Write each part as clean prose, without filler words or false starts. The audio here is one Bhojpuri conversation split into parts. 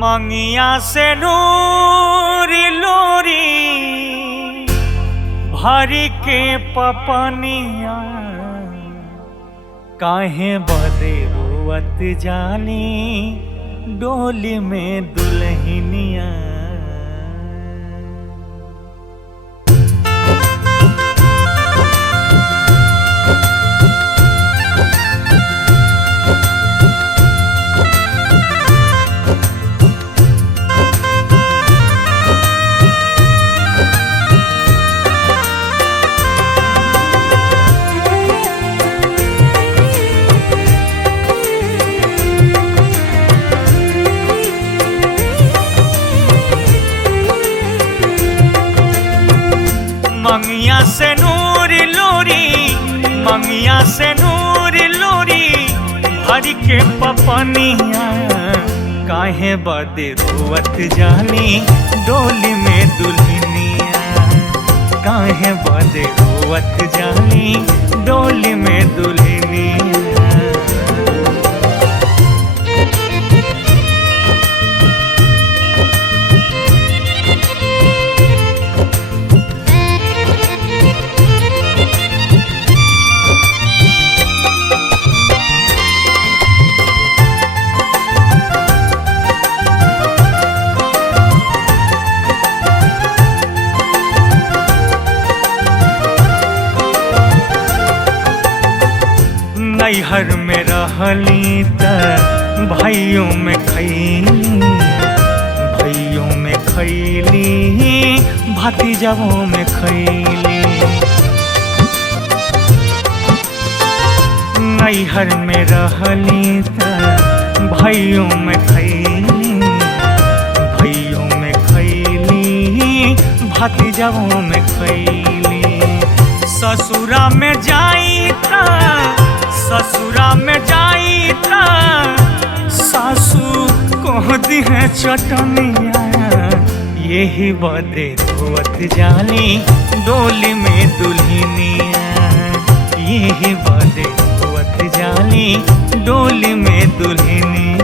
मंगिया से नूरी लोरी भरी के पपनिया काहे बदे रोवत जानी डोली में दुल्हनिया। मंगिया से नूरी लोरी मंगिया से नूरी लोरी भरी के पपनिया काहे बदे रोवत जानी डोली में दुल्हनिया। काहे बदे रोवत जानी डोली में दुल्हनिया। नैहर में रहली त भाइयों में खैली भतीजों में खैली। नैहर में रहली त भाइयों में खैली भतीजों में खैली। ससुरा में जाई त सासू कह दी है चटनिया। यही बदे रोवत जानी डोली में दुल्हनिया। यही बदे रोवत जानी डोली में दुल्हनिया।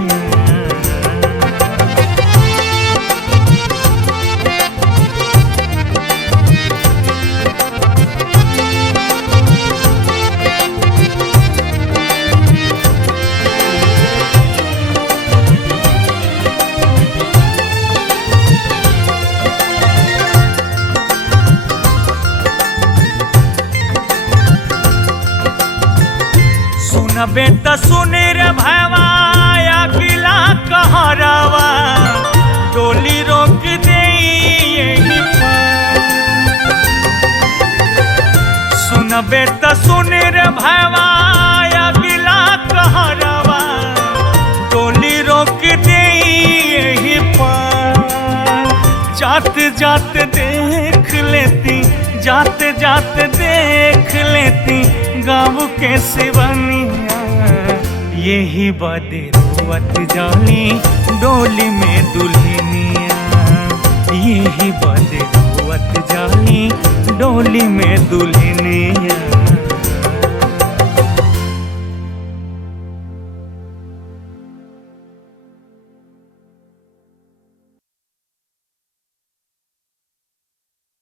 बेटा सुने रे भैवा अकेला कहरवा डोली रोक दे यही पर। सुन बेटा सुने रे भैवा अकेला कहरवा डोली रोक दे यही पर। जात जात देख लेती देख लेती गाँव के सिवनिया। यही बदे रोवत जानी डोली में दुल्हनिया। यही बदे रोवत जानी डोली में दुल्हनिया।